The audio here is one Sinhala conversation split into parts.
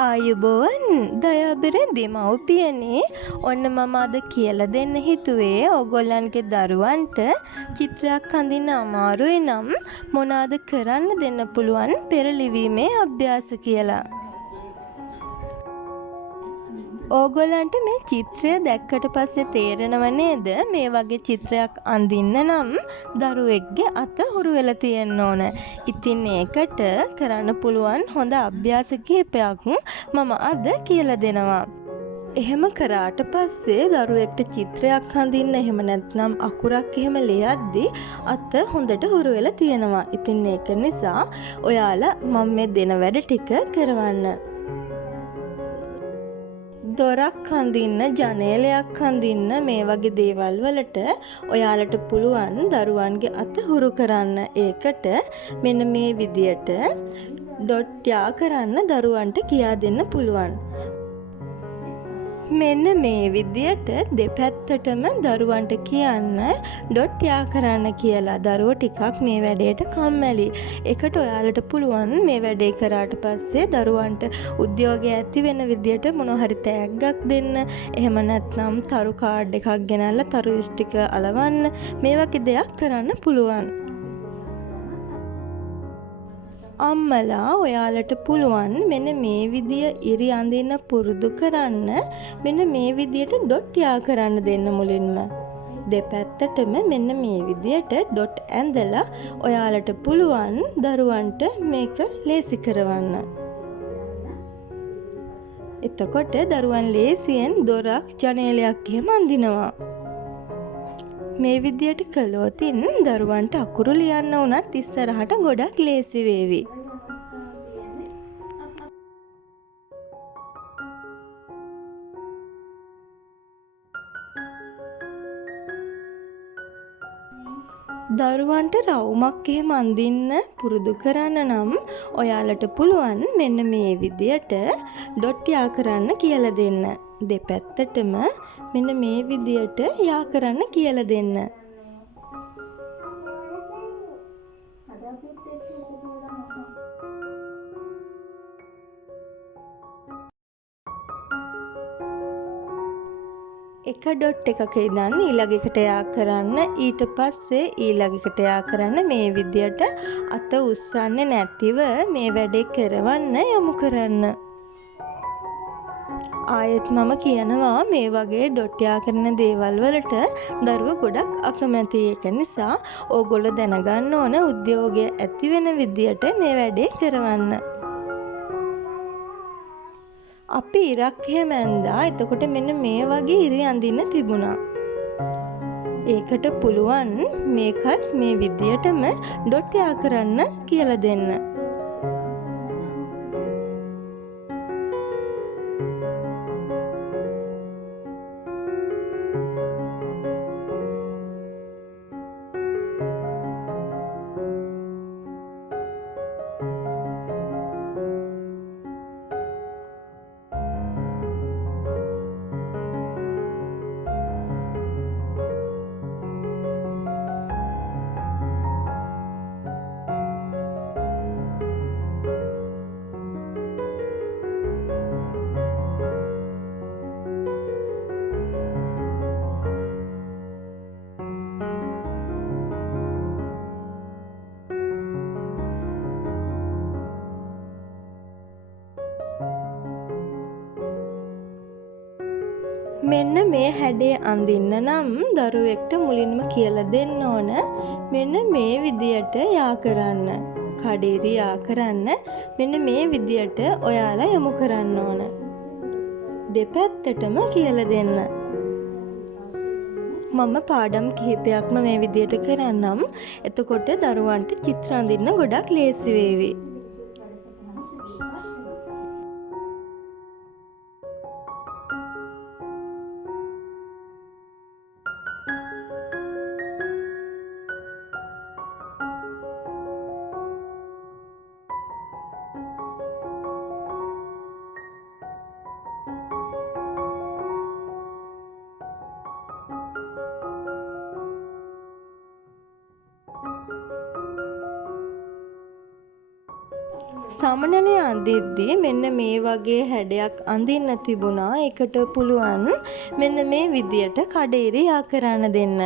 ආයුබෝවන් දයාබර දෙමව්පියනේ ඔන්න මම අද කියලා දෙන්න හිතුවේ ඕගොල්ලන්ගේ දරුවන්ට චිත්‍රයක් අඳින්න අමාරුයි නම් මොනවාද කරන්න දෙන්න පුළුවන් පෙරලිවීමේ අභ්‍යාස කියලා. ඕගොල්ලන්ට මේ චිත්‍රය දැක්කට පස්සේ තේරෙනව නේද මේ වගේ චිත්‍රයක් අඳින්න නම් දරුවෙක්ගේ අත හුරු වෙලා තියෙන්න ඕන. ඉතින් ඒකට කරන්න පුළුවන් හොඳ අභ්‍යාස කිහිපයක් මම අද කියලා දෙනවා. එහෙම කරාට පස්සේ දරුවෙක්ට චිත්‍රයක් අඳින්න එහෙම නැත්නම් අකුරක් එහෙම ලියද්දි අත හොඳට හුරු වෙලා තියෙනවා. ඉතින් ඒක නිසා ඔයාලා මම මේ දෙන වැඩ ටික කරවන්න. දොරක් අඳින්න, ජනේලයක් අඳින්න මේ වගේ දේවල් වලට ඔයාලට පුළුවන් දරුවන්ගේ අත හුරු කරන්න. ඒකට මෙන්න මේ විදියට ඩොට් යා කරන්න දරුවන්ට කියා දෙන්න පුළුවන්. මෙන්න මේ විදියට දෙපැත්තටම දරුවන්ට කියන්න ඩොට් යා කරන්න කියලා. දරුවෝ ටිකක් මේ වැඩේට කම්මැලි. ඒකට ඔයාලට පුළුවන් මේ වැඩේ කරාට පස්සේ දරුවන්ට උද්‍යෝගය ඇති වෙන විදියට මොනවා හරි තෑග්ගක් දෙන්න. එහෙම නැත්නම් තරු කාඩ් එකක් ගෙනල්ලා තරු ස්ටික අලවන්න. මේ වගේ දෙයක් කරන්න පුළුවන්. අම්මලා ඔයාලට පුළුවන් මෙන්න මේ විදිය ඉරි අඳින්න පුරුදු කරන්න. මෙන්න මේ විදියට ඩොට් යා කරන්න දෙන්න මුලින්ම. දෙපැත්තටම මෙන්න මේ විදියට ඩොට් ඇඳලා ඔයාලට පුළුවන් දරුවන්ට මේක ලේසි කරවන්න. එතකොට දරුවන් ලේසියෙන් දොරක් ජනේලයක් එහෙම අඳිනවා. මේ විදියට කළොතින් දරුවන්ට අකුරු ලියන්න උනත් ඉස්සරහට ගොඩක් ලේසි වේවි. දරුවන්ට රවුමක් එහෙම අඳින්න පුරුදු කරන්න නම් ඔයාලට පුළුවන් මෙන්න මේ විදියට ඩොට් යා කරන්න කියලා දෙන්න. දෙපැත්තටම මෙන්න මේ විදියට යා කරන්න කියලා දෙන්න. එක ඩොට් එකක ඉඳන් ඊළඟ එකට යා කරන්න. ඊට පස්සේ ඊළඟ එකට යා කරන්න. මේ විදියට අත උස්සන්නේ නැතිව මේ වැඩේ කරවන්න යොමු කරන්න. ආයෙත් මම කියනවා මේ වගේ ඩොට් යා කරන දේවල් වලට දරුවෝ ගොඩක් අකමැති. ඒක නිසා ඕගොල්ලෝ දැනගන්න ඕන උද්‍යෝගය ඇති වෙන විදියට මේ වැඩේ කරවන්න. අපි ඉරක් එහෙම ඇඳා. එතකොට මෙන්න මේ වගේ ඉරි අඳින්න තිබුණා. ඒකට පුළුවන් මේකත් මේ විදියටම ඩොට් යා කරන්න කියලා දෙන්න. මෙන්න මේ හැඩේ අඳින්න නම් දරුවෙක්ට මුලින්ම කියලා දෙන්න ඕන මෙන්න මේ විදියට යා කරන්න. කඩේරි යා කරන්න මෙන්න මේ විදියට ඔයාලා යොමු කරන්න ඕන. දෙපැත්තටම කියලා දෙන්න. මම පාඩම් කිහිපයක්ම මේ විදියට කරන්නම්. එතකොට දරුවන්ට චිත්‍ර අඳින්න ගොඩක් ලේසි වේවි. සමනලේ අඳිද්දී මෙන්න මේ වගේ හැඩයක් අඳින්න තිබුණා. ඒකට පුළුවන් මෙන්න මේ විදියට කඩේරි යා කරන්න දෙන්න.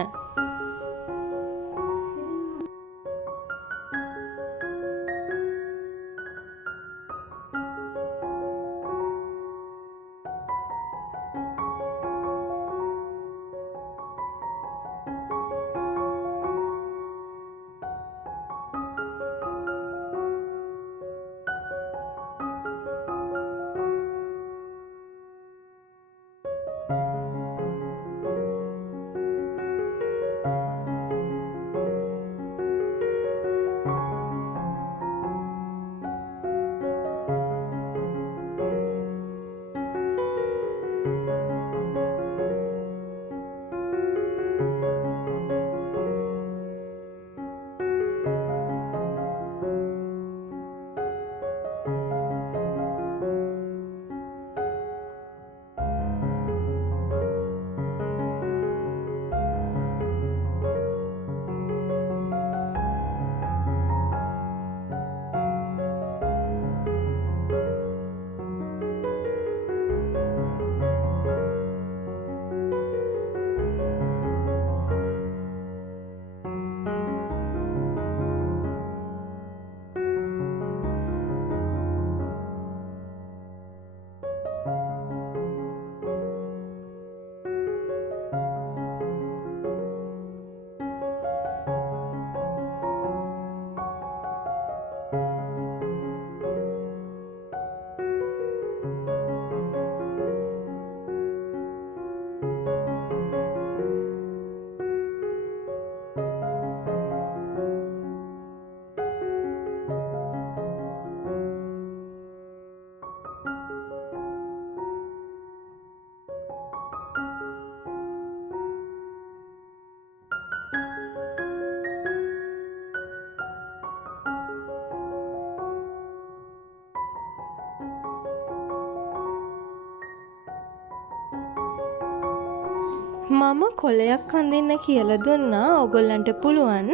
මම කොලයක් අඳින්න කියලා දුන්නා. ඔයගොල්ලන්ට පුළුවන්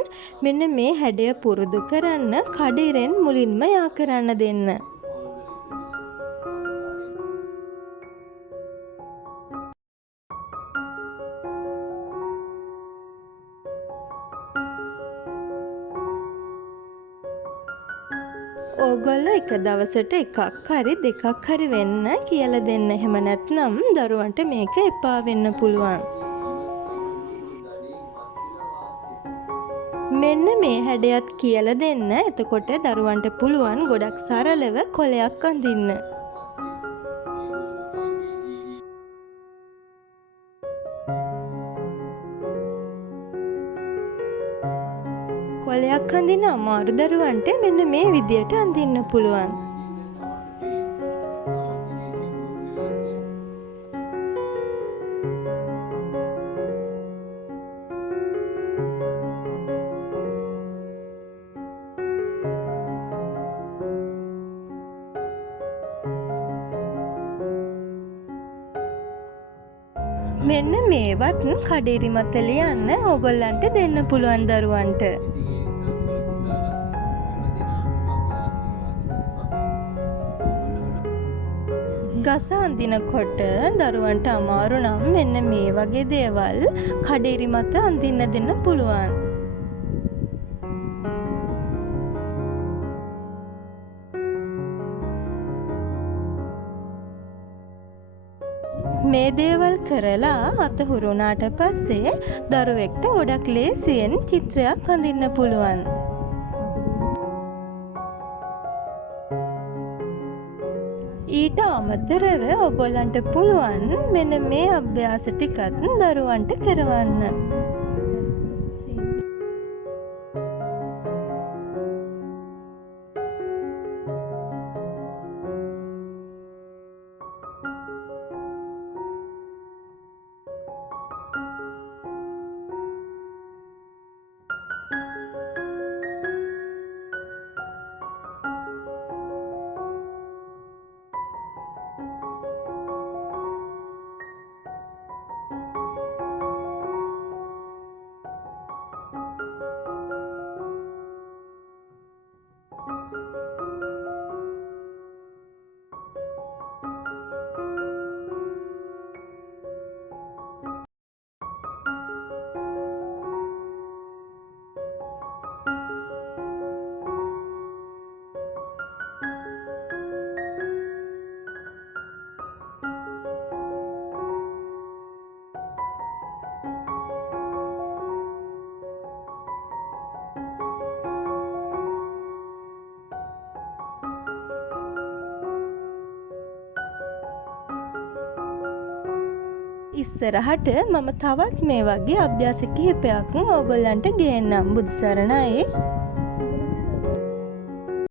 මෙන්න මේ හැඩය පුරුදු කරන්න කඩිරෙන් මුලින්ම යා කරන්න දෙන්න. ඕගොල්ලෝ එක දවසට එකක් හරි දෙකක් හරි වෙන්න කියලා දෙන්න. එහෙම නැත්නම් දරුවන්ට මේක එපා වෙන්න පුළුවන්. මෙන්න මේ හැඩයත් කියලා දෙන්න. එතකොට දරුවන්ට පුළුවන් ගොඩක් සරලව කොලයක් අඳින්න. කොලයක් අඳින්න අමාරු දරුවන්ට මෙන්න මේ විදියට අඳින්න පුළුවන්. මෙන්න මේවත් කඩේරි මත ලියන්න ඕගොල්ලන්ට දෙන්න පුළුවන් දරුවන්ට. ගස අඳිනකොට දරුවන්ට අමාරු නම් මෙන්න මේ වගේ දේවල් කඩේරි මත අඳින්න දෙන්න පුළුවන්. මේ දේවල් කරලා අතහුරුනාට පස්සේ දරුවෙක්ට ගොඩක් ලේසියෙන් චිත්‍රයක් අඳින්න පුළුවන්. ඊට අමතරව ඔයගොල්ලන්ට පුළුවන් මෙන්න මේ අභ්‍යාස ටිකත් දරුවන්ට කරවන්න. ඉස්සරහට මම තවත් මේ වගේ අභ්‍යාස කිහිපයක් ඕගොල්ලන්ට ගේන්නම්. බුදු සරණයි.